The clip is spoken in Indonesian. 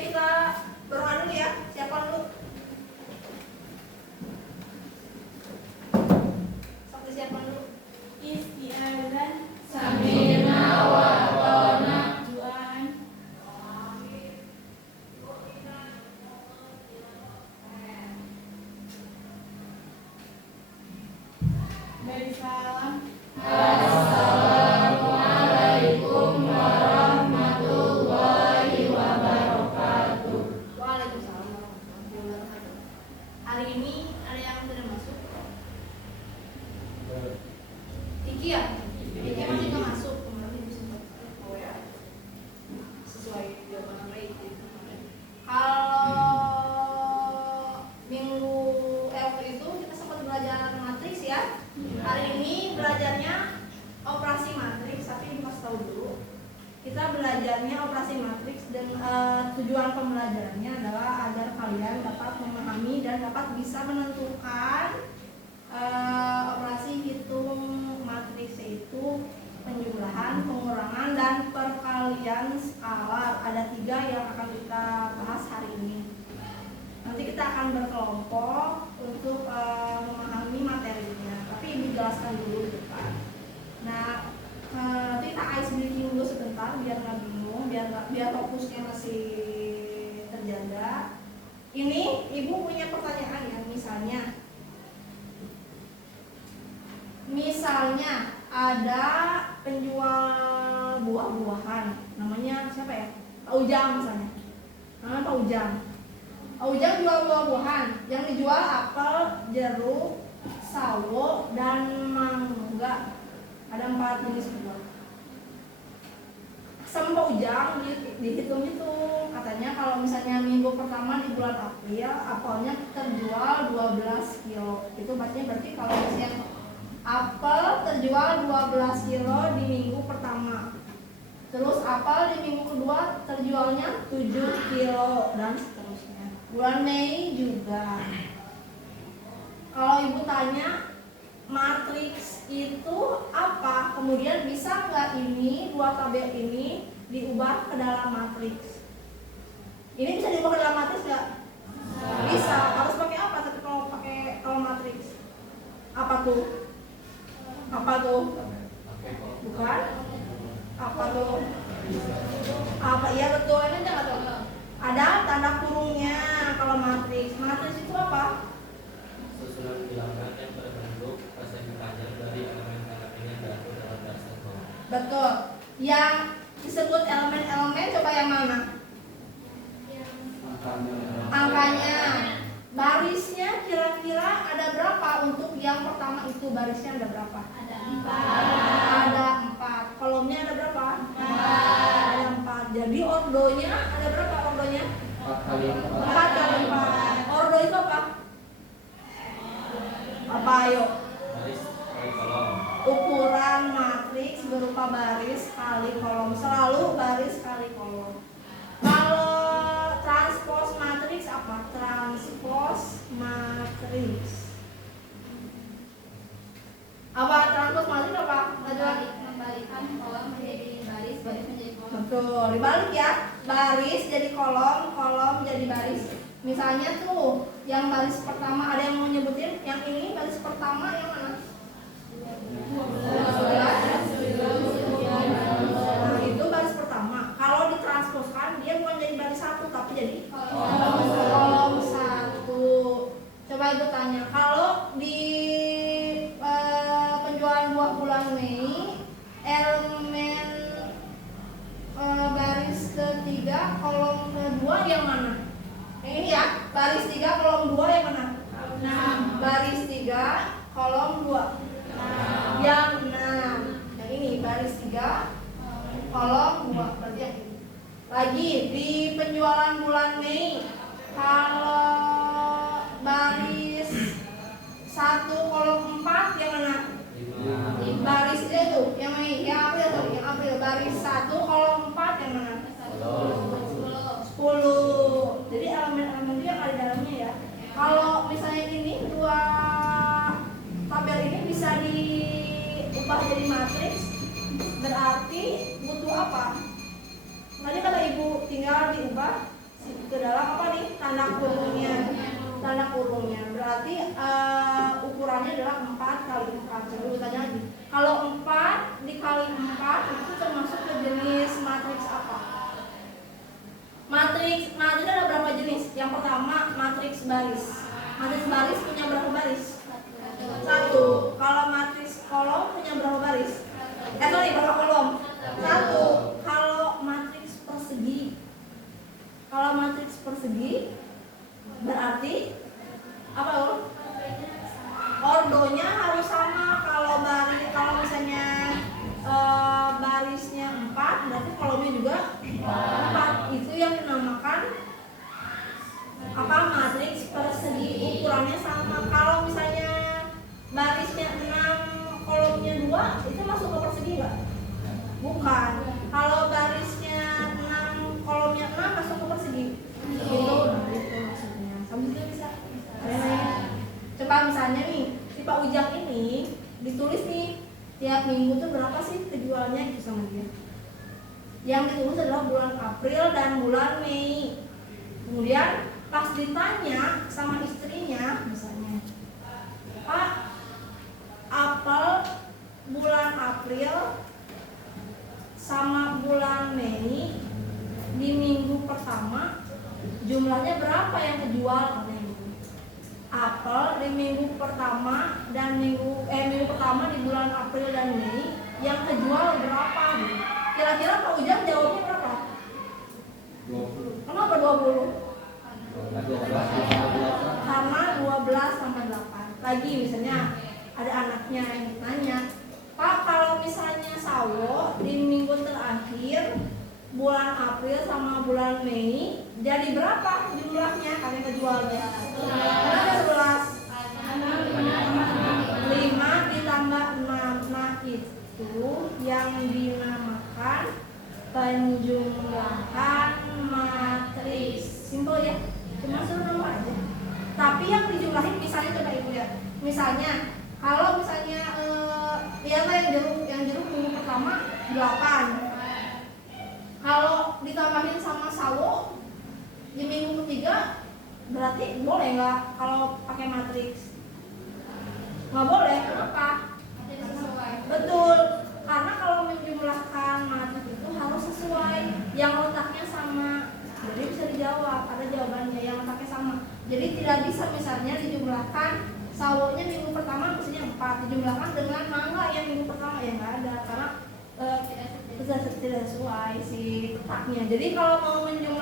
kita berdoa dulu ya. Siapa dulu? Sok disiapkan dulu. Isti'adzan Sami'na wa ata'na. duaan beri salam. Assalamualaikum warahmatullahi wabarakatuh. Waalaikumsalam warahmatullahi wabarakatuh. Hari ini ada yang sudah masuk? Iki ya? Iki masih nggak masuk. Kemarin ibu sempat WA sesuai jawaban rate. Kalau minggu waktu itu kita sempat belajar matriks ya. Hari ini belajarnya operasi matriks, tapi dikasih tahu dulu. Kita belajarnya operasi matriks dan tujuan pembelajarannya adalah agar kalian dapat memahami dan dapat bisa menentukan operasi hitung matriks, yaitu penjumlahan, pengurangan, dan perkalian skalar. Ada 3 yang akan kita bahas hari ini. Nanti kita akan berkelompok untuk memahami materinya, tapi ibu jelaskan dulu di depan. Nah, nanti kita ice breaking dulu sebentar biar nggak bingung, biar fokusnya masih terjaga. Ini ibu punya pertanyaan ya, misalnya ada penjual buah-buahan, namanya siapa ya? Pak Ujang misalnya. Namanya Pak Ujang. Pak Ujang jual buah-buahan, yang dijual apel, jeruk, sawo, dan mangga. Ada 4 jenis buah. Sama Pak Ujang dihitung-hitung, katanya kalau misalnya minggu pertama di bulan April apelnya terjual 12 kilo. Itu berarti kalau misalnya apel terjual 12 kilo di minggu pertama, terus apel di minggu kedua terjualnya 7 kilo, dan seterusnya. Bulan Mei juga. Kalau ibu tanya matriks itu apa, kemudian bisa nggak ini 2 tabel ini diubah ke dalam matriks? Ini bisa diubah ke dalam matriks nggak? Bisa. Harus pakai apa? Tapi kalau matriks apa tuh? Bukan? Apa tuh? Apa? Iya betul. Ini enggak tahu. Ada tanda kurungnya kalau matriks. Matriks itu apa? Susunan bilangan yang berbentuk persentase dari elemen-elemen yang diatur dalam garis tengah. Betul. Yang disebut elemen-elemen coba yang mana? Angkanya. Barisnya kira-kira ada berapa untuk yang pertama itu? Barisnya ada berapa? Ada 4. Kolomnya ada berapa? 4. Ada 4. Jadi ordonya ada berapa ordonya? 4 kali 4 kali 4. Ordo itu apa? Apa ayo? Baris kali kolom. Ukuran matriks berupa baris kali kolom. Selalu baris kali kolom. Kalau transpose matriks apa? Transpose matriks. Apa transpose matriks apa? membalikan kolom menjadi baris, baris menjadi kolom. Betul, dibalik ya. Baris jadi kolom, kolom jadi baris. Misalnya tuh, yang baris pertama ada yang mau nyebutin? Yang ini baris pertama yang mana? 12. Nah, itu baris pertama. Kalau ditransposkan dia bukan jadi baris 1 tapi jadi kolom 1. Coba ibu tanya, kalau di penjualan buah bulan Mei, elemen baris ketiga kolom kedua yang mana? Yang ini ya, baris 3 kolom 2 yang mana? 6. Baris 3 kolom 2 yang 6. Yang ini baris 3 kolom 2, berarti yang ini. Lagi di penjualan bulan Mei, kalau baris 1 kolom 4 yang mana? Baris dia tuh, yang Mei, yang April tuh, yang April. Baris 1 kolom 4 yang mana? 10. Jadi elemen-elemen itu yang ada di dalamnya ya. Kalau misalnya ini 2 tabel ini bisa diubah jadi matriks, berarti butuh apa? Tadi kata ibu tinggal diubah ke dalam apa nih tanda kurungnya berarti ukurannya adalah 4 kali 4. Coba tanya lagi, kalau 4 dikali 4 itu termasuk ke jenis matriks apa? Matriks ada berapa jenis? Yang pertama matriks baris. Matriks baris punya berapa baris? 1. Kalau matriks kolom punya berapa baris? Berapa kolom? 1. Kalau matriks persegi, berarti apa Ul? Ordonya harus sama. Kalau misalnya barisnya 4, berarti kolomnya juga 4. Itu yang dinamakan apa? Matriks persegi, ukurannya sama. Kalau misalnya barisnya 6, kolomnya 2, itu masuk ke persegi nggak? Bukan. Kalau barisnya 6, kolomnya 6, masuk ke persegi. Itu maksudnya. Sampai itu bisa. Coba misalnya nih, si Pak Ujang ini ditulis nih tiap minggu tuh berapa sih kejualnya itu sama dia. Yang ditulis adalah bulan April dan bulan Mei. Kemudian pas ditanya sama istrinya misalnya, Pak, apel bulan April sama bulan Mei di minggu pertama jumlahnya berapa yang kejual? Apel di minggu pertama dan minggu pertama di bulan April dan Mei yang kejual berapa? Kira-kira Pak Ujang jawabnya berapa? 20. Kenapa 20? Karena 12 sama 8. Lagi misalnya ada anaknya yang nanya, Pak, kalau misalnya sawo di minggu terakhir bulan April sama bulan Mei jadi berapa jumlahnya kalian kejualnya? Berapa? 11. 5 ditambah 6. Nah itu yang dinamakan penjumlahan matriks. Simpel ya, cuma suruh nama aja. Tapi yang dijumlahin misalnya coba ibu ya. Misalnya kalau misalnya yang jeruk minggu pertama 8. Kalau ditambahin sama sawo di minggu ketiga berarti boleh nggak kalau pakai matriks? Nggak boleh. Kenapa? Betul, karena kalau menjumlahkan matriks itu harus sesuai, yang letaknya sama. Jadi bisa dijawab, ada jawabannya yang letaknya sama. Jadi tidak bisa misalnya dijumlahkan sawonya minggu pertama misalnya 4 dijumlahkan dengan mangga yang minggu pertama, ya nggak ada, karena tidak sesuai si letaknya. Jadi kalau mau menjumlah